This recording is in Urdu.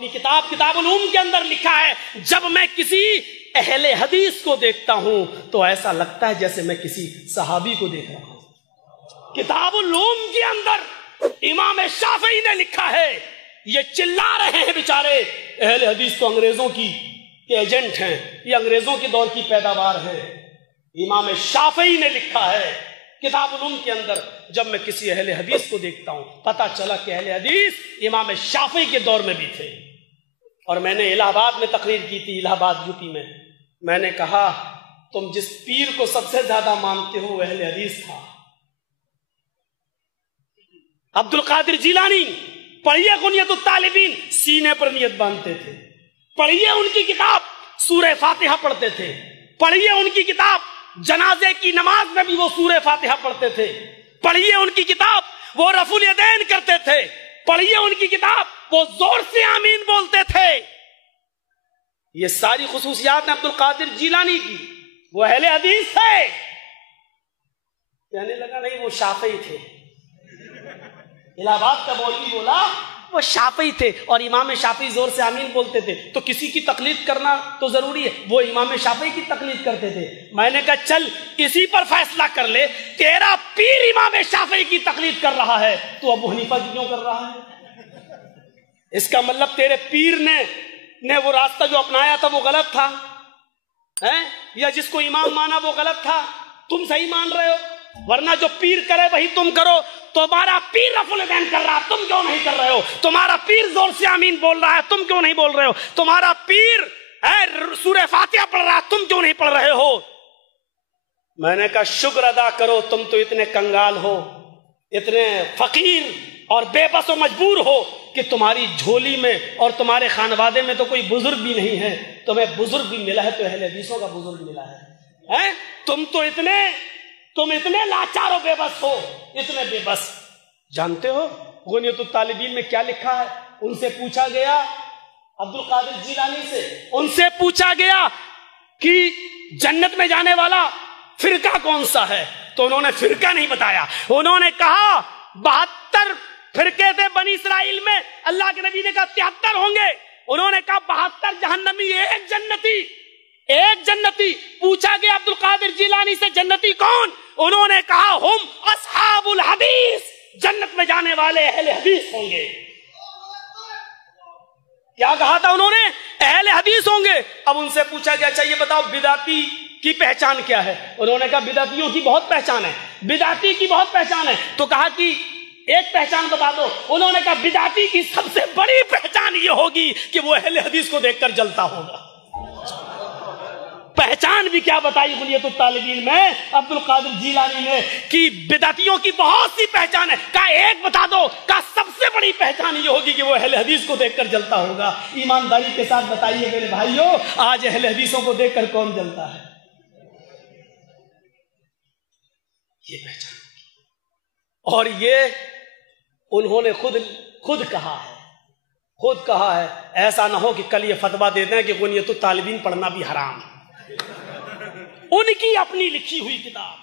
اپنی کتاب العلوم کے اندر لکھا ہے، جب میں کسی اہل حدیث کو دیکھتا ہوں تو ایسا لگتا ہے جیسے میں کسی صحابی کو دیکھ رہا ہوں۔ کتاب العلوم کے اندر امام شافعی نے لکھا ہے، یہ چلا رہے ہیں بیچارے اہل حدیث تو انگریزوں کی ایجنٹ ہیں، یہ انگریزوں کے دور کی پیداوار ہے۔ امام شافعی نے لکھا ہے کتاب العلوم کے اندر، جب میں کسی اہل حدیث کو دیکھتا ہوں پتہ چلا کہ اہل حدیث امام شافعی کے دور میں بھی تھے۔ اور میں نے الہ آباد میں تقریر کی تھی، الہ آباد یو پی میں نے کہا تم جس پیر کو سب سے زیادہ مانتے ہو وہ اہل حدیث تھا، عبد القادر جیلانی۔ پڑھیے غنیۃ الطالبین، سینے پر نیت باندھتے تھے۔ پڑھیے ان کی کتاب، سورہ فاتحہ پڑھتے تھے۔ پڑھیے ان کی کتاب، جنازے کی نماز میں بھی وہ سورہ فاتحہ پڑھتے تھے۔ پڑھیے ان کی کتاب، وہ رفع الیدین کرتے تھے۔ پڑھیے ان کی کتاب، وہ زور سے آمین بولتے تھے۔ یہ ساری خصوصیات ہیں عبد القادر جیلانی کی، وہ اہل حدیث تھے۔ کہنے لگا نہیں وہ شافعی تھے، الہ آباد کا مولوی بولا وہ شافعی تھے، اور امام شافعی زور سے آمین بولتے تھے، تو کسی کی تقلید کرنا تو ضروری ہے، وہ امام شافعی کی تقلید کرتے تھے۔ میں نے کہا چل اسی پر فیصلہ کر لے، تیرا پیر امام شافعی کی تقلید کر رہا ہے تو ابو حنیفہ کی کیوں کر رہا ہے؟ اس کا مطلب تیرے پیر نے وہ راستہ جو اپنایا تھا وہ غلط تھا، یا جس کو امام مانا وہ غلط تھا، تم صحیح مان رہے ہو؟ ورنہ جو پیر کرے وہی تم کرو۔ تمہارا پیر رفع الیدین کر رہا، تم کیوں نہیں کر رہے ہو؟ تمہارا پیر زور سے آمین بول رہا ہے، تم کیوں نہیں بول رہے ہو؟ تمہارا پیر سورہ فاتحہ پڑھ رہا ہے، تم کیوں نہیں پڑھ رہے ہو؟ میں نے کہا شکر ادا کرو، تم تو اتنے کنگال ہو، اتنے فقیر اور بے بس و مجبور ہو کہ تمہاری جھولی میں اور تمہارے خانوادے میں تو کوئی بزرگ بھی نہیں ہے۔ تمہیں بزرگ بھی ملا ہے تو اہل حدیثوں کا بزرگ ملا ہے۔ تم اتنے لاچار و بے بس ہو، اتنے بے بس۔ جانتے ہو غنیۃ الطالبین میں کیا لکھا ہے؟ ان سے پوچھا گیا، عبد القادر جیلانی سے ان سے پوچھا گیا کہ جنت میں جانے والا فرقہ کون سا ہے، تو انہوں نے فرقہ نہیں بتایا۔ انہوں نے کہا 72 فرقے تھے بنی اسرائیل میں، اللہ کے نبی نے کہا 73 ہوں گے۔ انہوں نے کہا 72 جہنمی، ایک جنتی۔ پوچھا گیا عبد القادر جیلانی سے جنتی کون؟ انہوں نے کہا ہم اصحاب الحدیث، جنت میں جانے والے اہل حدیث ہوں گے۔ کیا کہا تھا انہوں نے؟ اہل حدیث ہوں گے۔ اب ان سے پوچھا گیا اچھا یہ بتاؤ بدعتی کی پہچان کیا ہے؟ انہوں نے کہا بدعتیوں کی بہت پہچان ہے، بدعتی کی بہت پہچان ہے۔ تو کہا کہ ایک پہچان بتا دو۔ انہوں نے کہا بدعتی کی سب سے بڑی پہچان یہ ہوگی کہ وہ اہل حدیث کو دیکھ کر جلتا ہوگا۔ پہچان بھی کیا بتائی غنیۃ الطالبین میں عبد القادر جیلانی نے کہ بدعتیوں کی بہت سی پہچان ہے، کہا ایک بتا دو، کہا سب سے بڑی پہچان یہ ہوگی کہ وہ اہل حدیث کو دیکھ کر جلتا ہوگا۔ ایمانداری کے ساتھ بتائیے میرے بھائیوں، آج اہل حدیثوں کو دیکھ کر کون جلتا ہے؟ یہ پہچان ہوگی۔ اور یہ انہوں نے خود کہا ہے، ایسا نہ ہو کہ کل یہ فتویٰ دے دیں کہ غنیۃ الطالبین پڑھنا بھی حرام ہے۔ ان کی اپنی لکھی ہوئی کتاب